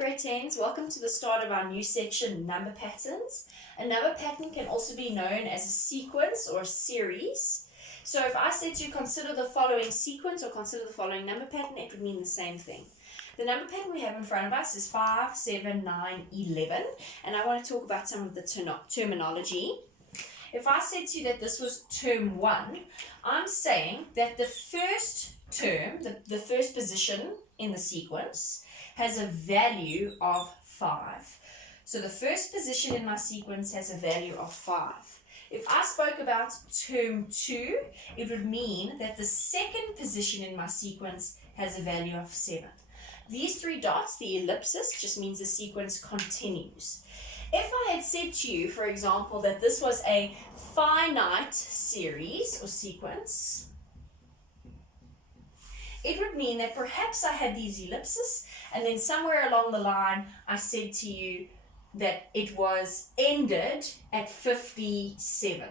grade 10s, welcome to the start of our new section, number patterns. A number pattern can also be known as a sequence or a series. So if I said to you consider the following sequence or consider the following number pattern, it would mean the same thing. The number pattern we have in front of us is 5, 7, 9, 11, and I want to talk about some of the terminology. If I said to you that this was term 1, I'm saying that the first term, the first position in the sequence, has a value of 5. So the first position in my sequence has a value of 5. If I spoke about term 2, it would mean that the second position in my sequence has a value of 7. These three dots, the ellipsis, just means the sequence continues. If I had said to you, for example, that this was a finite series or sequence, it would mean that perhaps I had these ellipses and then somewhere along the line I said to you that it was ended at 57.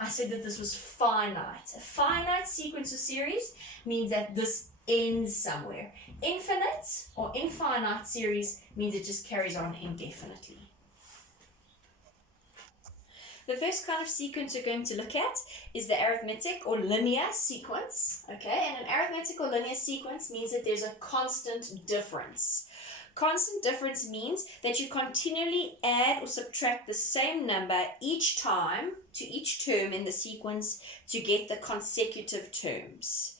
I said that this was finite. A finite sequence or series means that this ends somewhere. Infinite or infinite series means it just carries on indefinitely. The first kind of sequence we're going to look at is the arithmetic or linear sequence. Okay, and an arithmetic or linear sequence means that there's a constant difference. Constant difference means that you continually add or subtract the same number each time to each term in the sequence to get the consecutive terms.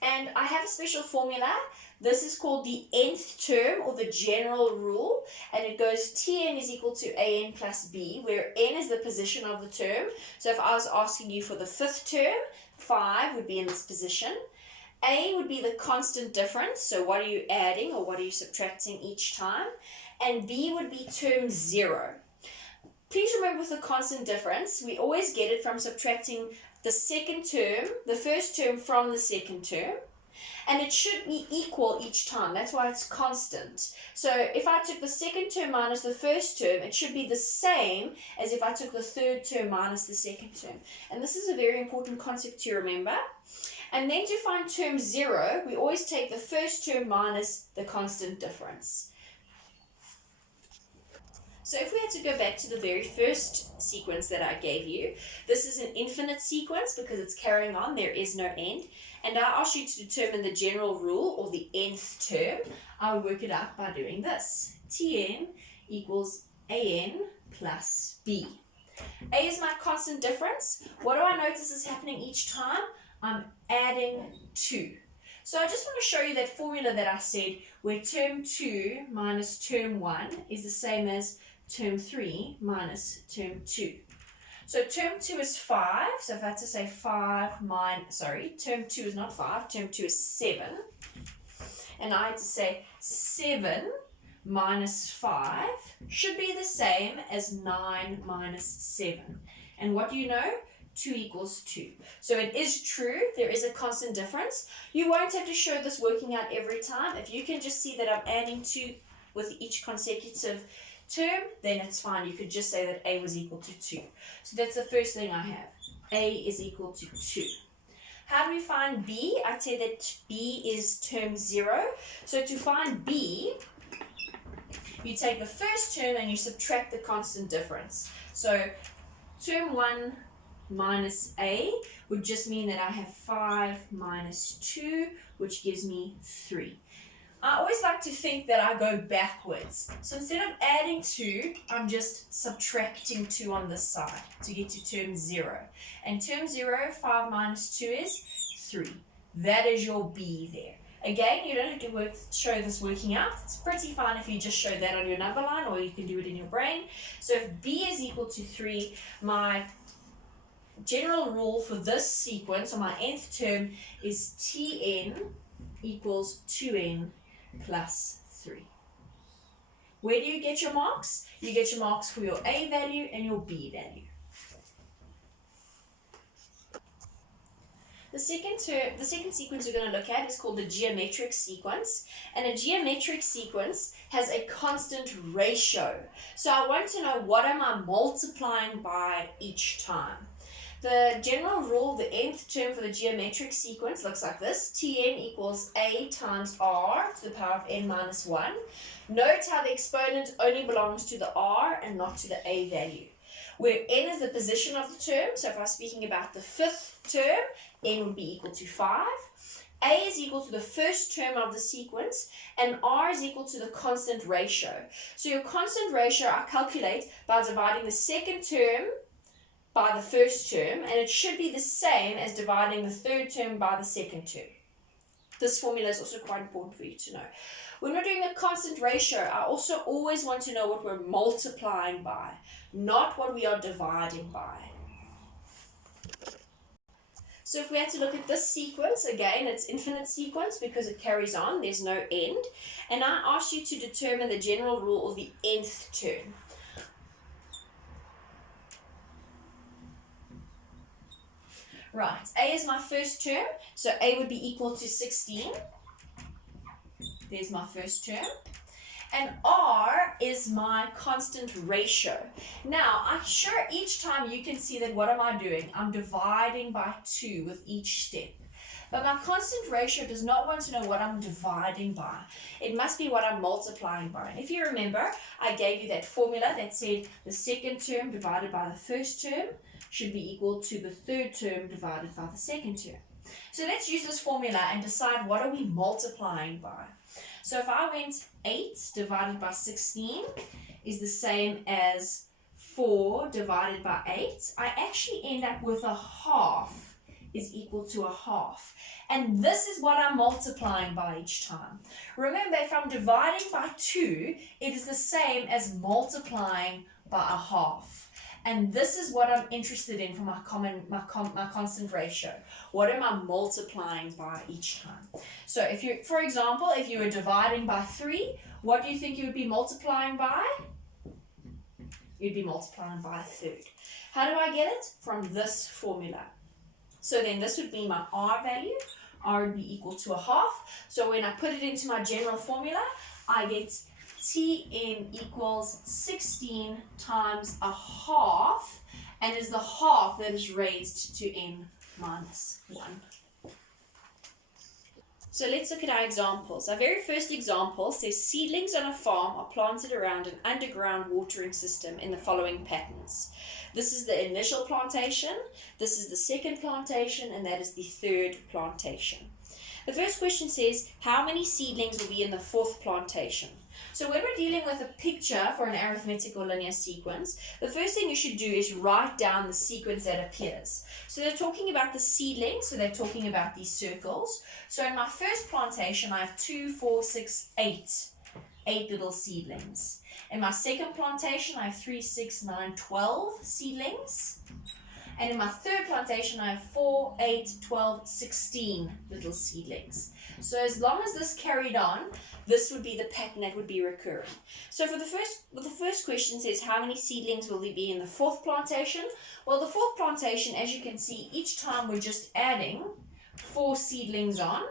And I have a special formula. This is called the nth term or the general rule, and it goes Tn is equal to An plus B, where n is the position of the term. So if I was asking you for the fifth term, 5 would be in this position. A would be the constant difference, so what are you adding or what are you subtracting each time? And B would be term 0. Please remember with the constant difference, we always get it from subtracting the second term, the first term from the second term. And it should be equal each time. That's why it's constant. So if I took the second term minus the first term, it should be the same as if I took the third term minus the second term. And this is a very important concept to remember. And then to find term 0, we always take the first term minus the constant difference. So if we had to go back to the very first sequence that I gave you, this is an infinite sequence because it's carrying on, there is no end. And I asked you to determine the general rule or the nth term. I would work it out by doing this. Tn equals An plus B. A is my constant difference. What do I notice is happening each time? I'm adding 2. So I just want to show you that formula that I said where term 2 minus term 1 is the same as term 3 minus term 2. So term 2 is 5, so if I had to say term 2 is not 5, term 2 is 7. And I had to say 7 minus 5 should be the same as 9 minus 7. And what do you know? 2 equals 2. So it is true, there is a constant difference. You won't have to show this working out every time. If you can just see that I'm adding 2 with each consecutive term, then it's fine. You could just say that A was equal to 2. So that's the first thing I have. A is equal to 2. How do we find B? I'd say that B is term 0. So to find B, you take the first term and you subtract the constant difference. So term 1 minus A would just mean that I have 5 minus 2, which gives me 3. I always like to think that I go backwards. So instead of adding 2, I'm just subtracting 2 on this side to get to term 0. And term 0, 5 minus 2 is 3. That is your B there. Again, you don't have to show this working out. It's pretty fine if you just show that on your number line, or you can do it in your brain. So if B is equal to 3, my general rule for this sequence, or my nth term, is Tn equals 2n plus 3. Where do you get your marks? You get your marks for your A value and your B value. The second sequence we're going to look at is called the geometric sequence. And a geometric sequence has a constant ratio. So I want to know what am I multiplying by each time. The general rule, the nth term for the geometric sequence looks like this. Tn equals a times r to the power of n minus 1. Note how the exponent only belongs to the r and not to the a value. Where n is the position of the term, so if I was speaking about the fifth term, n would be equal to 5. A is equal to the first term of the sequence, and r is equal to the constant ratio. So your constant ratio I calculate by dividing the second term by the first term, and it should be the same as dividing the third term by the second term. This formula is also quite important for you to know. When we're doing a constant ratio, I also always want to know what we're multiplying by, not what we are dividing by. So if we had to look at this sequence, again, it's infinite sequence because it carries on, there's no end. And I asked you to determine the general rule of the nth term. Right, a is my first term, so a would be equal to 16. There's my first term. And r is my constant ratio. Now, I'm sure each time you can see that what am I doing? I'm dividing by 2 with each step. But my constant ratio does not want to know what I'm dividing by. It must be what I'm multiplying by. And if you remember, I gave you that formula that said the second term divided by the first term should be equal to the third term divided by the second term. So let's use this formula and decide what are we multiplying by. So if I went 8 divided by 16 is the same as 4 divided by 8, I actually end up with a half is equal to a half. And this is what I'm multiplying by each time. Remember, if I'm dividing by 2, it is the same as multiplying by a half. And this is what I'm interested in for my constant ratio. What am I multiplying by each time? So if you, for example, if you were dividing by 3, what do you think you would be multiplying by? You'd be multiplying by a third. How do I get it? From this formula. So then this would be my r value. R would be equal to a half. So when I put it into my general formula, I get Tn equals 16 times a half, and is the half that is raised to n minus 1. So let's look at our examples. Our very first example says seedlings on a farm are planted around an underground watering system in the following patterns. This is the initial plantation, this is the second plantation, and that is the third plantation. The first question says, how many seedlings will be in the fourth plantation? So when we're dealing with a picture for an arithmetic or linear sequence, the first thing you should do is write down the sequence that appears. So they're talking about the seedlings, so they're talking about these circles. So in my first plantation, I have 2, 4, 6, 8. 8 little seedlings. In my second plantation, I have 3, 6, 9, 12 seedlings. And in my third plantation, I have 4, 8, 12, 16 little seedlings. So as long as this carried on, this would be the pattern that would be recurring. So for the first question says, how many seedlings will there be in the fourth plantation? Well, the fourth plantation, as you can see, each time we're just adding 4 seedlings on.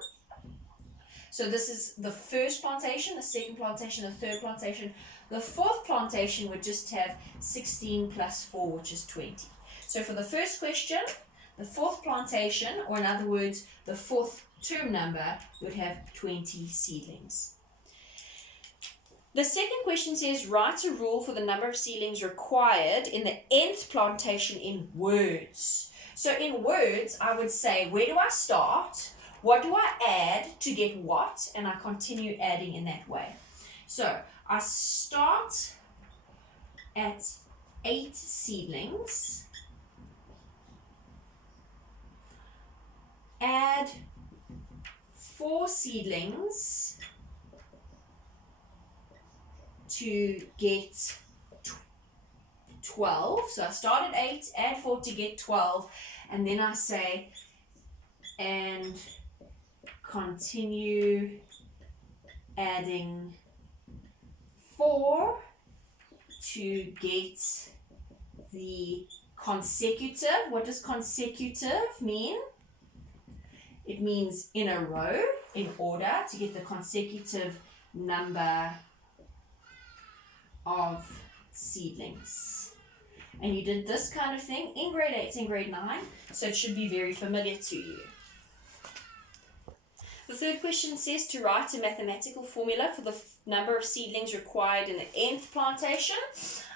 So this is the first plantation, the second plantation, the third plantation. The fourth plantation would just have 16 plus 4, which is 20. So for the first question, the fourth plantation, or in other words, the fourth term number, would have 20 seedlings. The second question says, write a rule for the number of seedlings required in the nth plantation in words. So in words, I would say, where do I start? What do I add to get what? And I continue adding in that way. So I start at 8 seedlings. Add 4 seedlings to get 12. So I start at 8, add 4 to get 12, and then I say, and continue adding 4 to get the consecutive. What does consecutive mean? It means in a row, in order, to get the consecutive number of seedlings. and you did this kind of thing in grade 8 and grade 9, so it should be very familiar to you. The third question says to write a mathematical formula for the number of seedlings required in the nth plantation.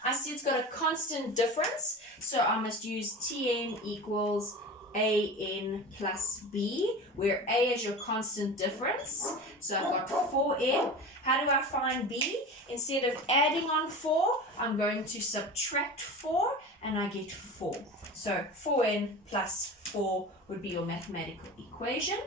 I see it's got a constant difference, so I must use Tn equals an plus b, where a is your constant difference. So I've got 4n. How do I find b? Instead of adding on 4, I'm going to subtract 4, and I get 4. So 4n plus 4 would be your mathematical equation.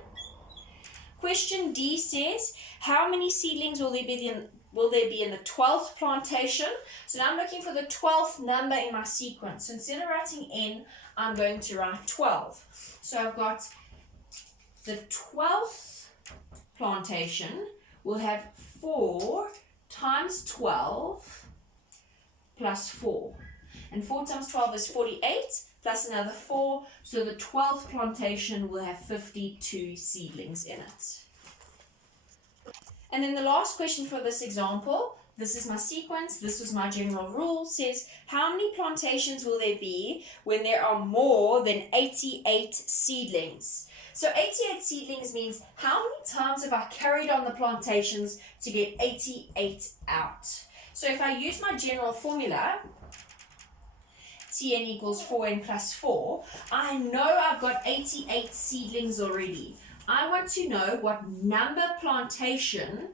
Question D says, how many seedlings will there be in the 12th plantation? So now I'm looking for the 12th number in my sequence. So instead of writing n, I'm going to write 12. So I've got the 12th plantation will have 4 times 12 plus 4. And 4 times 12 is 48, plus another 4. So the 12th plantation will have 52 seedlings in it. And then the last question for this example, this is my sequence, this was my general rule, says how many plantations will there be when there are more than 88 seedlings? So 88 seedlings means how many times have I carried on the plantations to get 88 out? So if I use my general formula, Tn equals 4n plus 4, I know I've got 88 seedlings already. I want to know what number plantation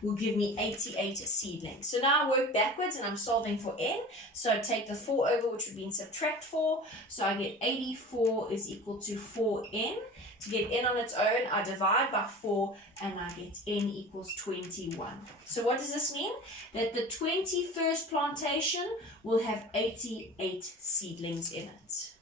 will give me 88 seedlings. So now I work backwards and I'm solving for n. So I take the 4 over, which would be in subtract 4. So I get 84 is equal to 4n. To get n on its own, I divide by 4 and I get n equals 21. So what does this mean? That the 21st plantation will have 88 seedlings in it.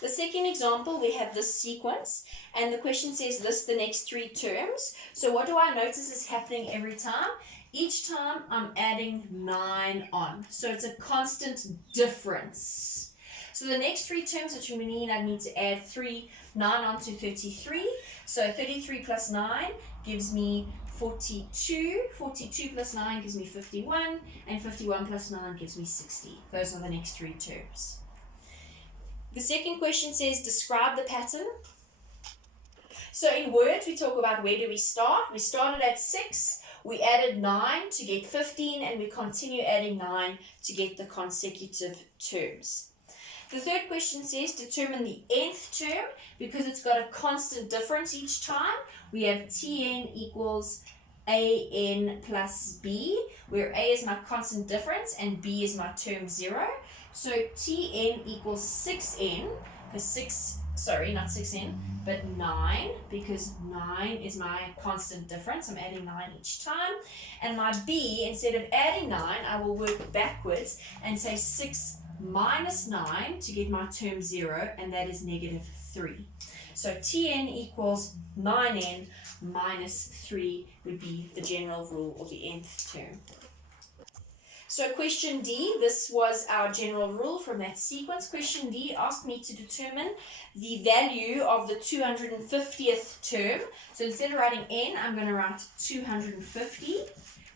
The second example, we have this sequence, and the question says list the next 3 terms. So what do I notice is happening every time? Each time I'm adding 9 on. So it's a constant difference. So the next 3 terms, which mean I need to add 9 on to 33. So 33 plus 9 gives me 42. 42 plus 9 gives me 51. And 51 plus 9 gives me 60. Those are the next 3 terms. The second question says, describe the pattern. So in words, we talk about where do we start. We started at 6, we added 9 to get 15, and we continue adding 9 to get the consecutive terms. The third question says, determine the nth term. Because it's got a constant difference each time, we have Tn equals an plus b, where a is my constant difference and b is my term 0. So Tn equals 6n, because not 6n, but 9, because 9 is my constant difference. I'm adding 9 each time. And my b, instead of adding 9, I will work backwards and say 6 minus 9 to get my term 0, and that is negative 3. So Tn equals 9n minus 3 would be the general rule, or the nth term. So question D, this was our general rule from that sequence. Question D asked me to determine the value of the 250th term. So instead of writing n, I'm going to write 250,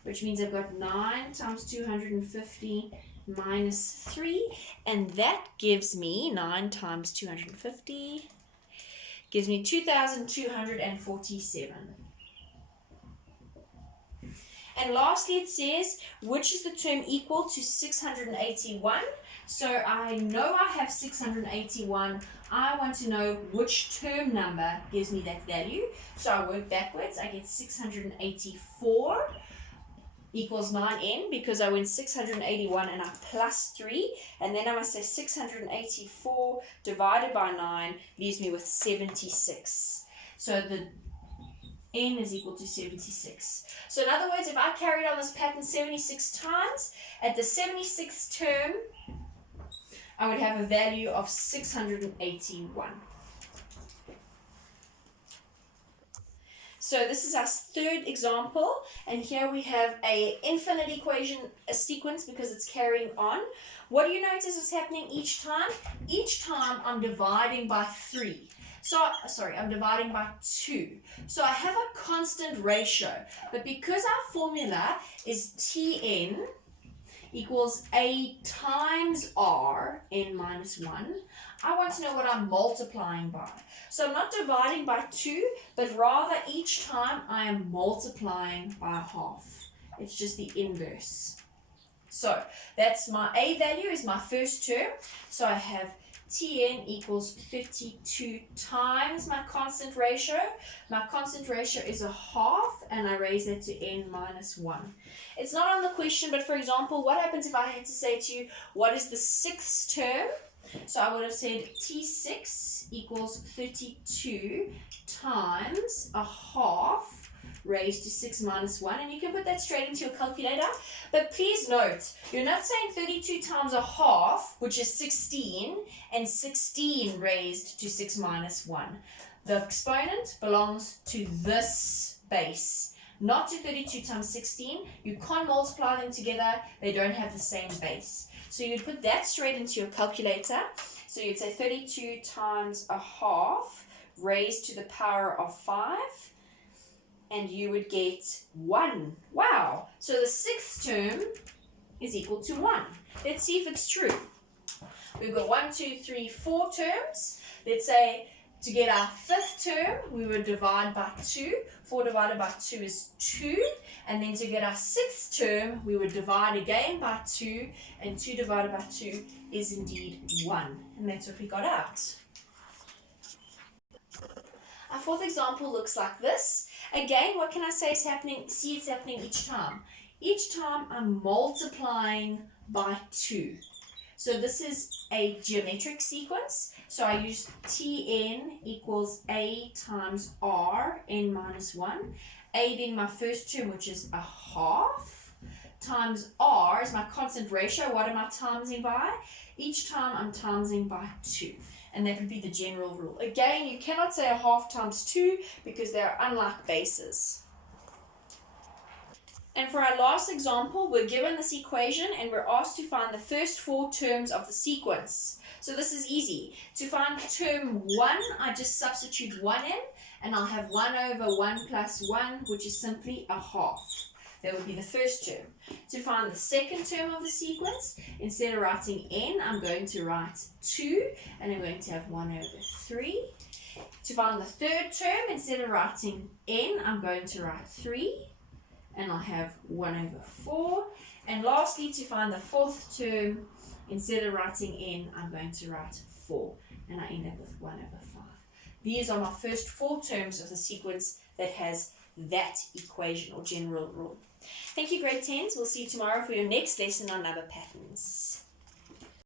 which means I've got 9 times 250 minus 3, and that gives me 9 times 250, gives me 2,247. And lastly, it says, which is the term equal to 681? So I know I have 681. I want to know which term number gives me that value. So I work backwards. I get 684 equals 9n, because I went 681 and I plus 3. And then I must say 684 divided by 9 leaves me with 76. So the n is equal to 76. So in other words, if I carried on this pattern 76 times, at the 76th term, I would have a value of 681. So this is our third example, and here we have an infinite equation, a sequence, because it's carrying on. What do you notice is happening each time? Each time I'm dividing by 3. I'm dividing by 2. So I have a constant ratio, but because our formula is Tn equals a times r n minus 1. I want to know what I'm multiplying by. So I'm not dividing by 2, but rather each time I am multiplying by half. It's just the inverse. So that's my a value is my first term. So I have Tn equals 32 times my constant ratio. My constant ratio is a half, and I raise that to n minus 1. It's not on the question, but for example, what happens if I had to say to you, what is the sixth term? So I would have said T6 equals 32 times a half raised to 6 minus 1, and you can put that straight into your calculator. But please note, you're not saying 32 times a half, which is 16, and 16 raised to 6 minus 1. The exponent belongs to this base, not to 32 times 16. You can't multiply them together. They don't have the same base. So you'd put that straight into your calculator. So you'd say 32 times a half raised to the power of 5. And you would get 1. Wow. So the sixth term is equal to 1. Let's see if it's true. We've got 1, 2, 3, 4 terms. Let's say to get our fifth term, we would divide by 2. 4 divided by 2 is 2. And then to get our sixth term, we would divide again by 2. And 2 divided by 2 is indeed 1. And that's what we got out. Our fourth example looks like this. Again, what can I say is happening? See, it's happening each time. Each time I'm multiplying by 2. So this is a geometric sequence. So I use Tn equals a times r n minus 1. A being my first term, which is a half, times r is my constant ratio. What am I timesing by? Each time I'm timesing by 2. And that would be the general rule. Again, you cannot say a half times 2 because they are unlike bases. And for our last example, we're given this equation and we're asked to find the first 4 terms of the sequence. So this is easy. To find term 1, I just substitute 1 in, and I'll have 1 over 1 plus 1, which is simply a half. That would be the first term. To find the second term of the sequence, instead of writing n, I'm going to write 2, and I'm going to have 1 over 3. To find the third term, instead of writing n, I'm going to write 3, and I'll have 1 over 4. And lastly, to find the fourth term, instead of writing n, I'm going to write 4, and I end up with 1 over 5. These are my first 4 terms of the sequence that has that equation or general rule. Thank you, grade 10s. We'll see you tomorrow for your next lesson on number patterns.